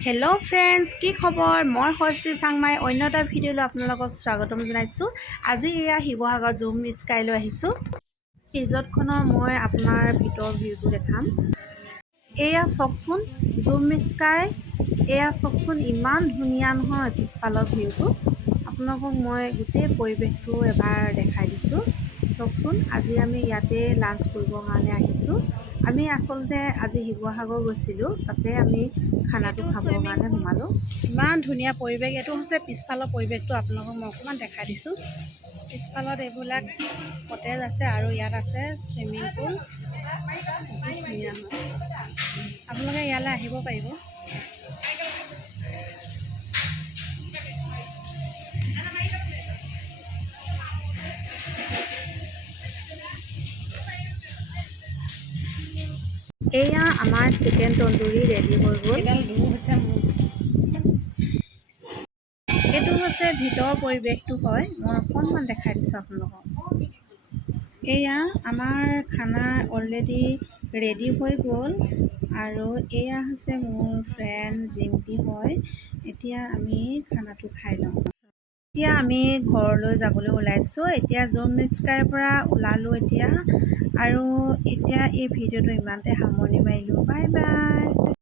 Hello' friends, কি খবৰ? মই সৰস্বতী চাংমাই অন্য এটা ভিডিঅ'লৈ আপোনালোকক স্বাগতম জনাইছোঁ। আজি এয়া শিৱসাগৰ জুম স্কাইলৈ আহিছোঁ। ৰিজৰ্টখনৰ মই আপোনাৰ ভিতৰৰ ভিউটো দেখাম। এয়া চাওকচোন জুম স্কাই, এয়া চাওকচোন ইমান ধুনীয়া নহয় পিছফালৰ ভিউটো। আপোনালোকক মই গোটেই পৰিৱেশটো এবাৰ দেখাই দিছোঁ। চাওকচোন, আজি আমি ইয়াতে লাঞ্চ কৰিবৰ কাৰণে আহিছোঁ। আমি আচলতে আজি শিৱসাগৰ গৈছিলোঁ, তাতে আমি খানাটো খাবৰ কাৰণে সোমালোঁ। ইমান ধুনীয়া পৰিৱেশ, এইটো হৈছে পিছফালৰ পৰিৱেশটো। আপোনালোকক মই অকণমান দেখাই দিছোঁ। পিছফালত এইবিলাক কটেজ আছে আৰু ইয়াত আছে চুইমিং পুল। বহুত ধুনীয়া হয়, আপোনালোকে ইয়ালৈ আহিব পাৰিব। এয়া আমাৰ চিকেন তন্দুৰী ৰেডি হৈ গ'ল। এইটো হৈছে ভিতৰৰ পৰিৱেশটো হয়, মই অকণমান দেখাই দিছোঁ আপোনালোকক। এয়া আমাৰ খানা অলৰেডি ৰেডি হৈ গ'ল আৰু এয়া হৈছে মোৰ ফ্ৰেণ্ড জিম্পী হয়। এতিয়া আমি খানাটো খাই লওঁ। এতিয়া আমি ঘৰলৈ যাবলৈ ওলাইছোঁ। এতিয়া জুম স্কাইৰ পৰা ওলালোঁ এতিয়া, আৰু এতিয়া এই ভিডিঅ'টো ইমানতে সামৰণি মাৰিলোঁ। Bye bye.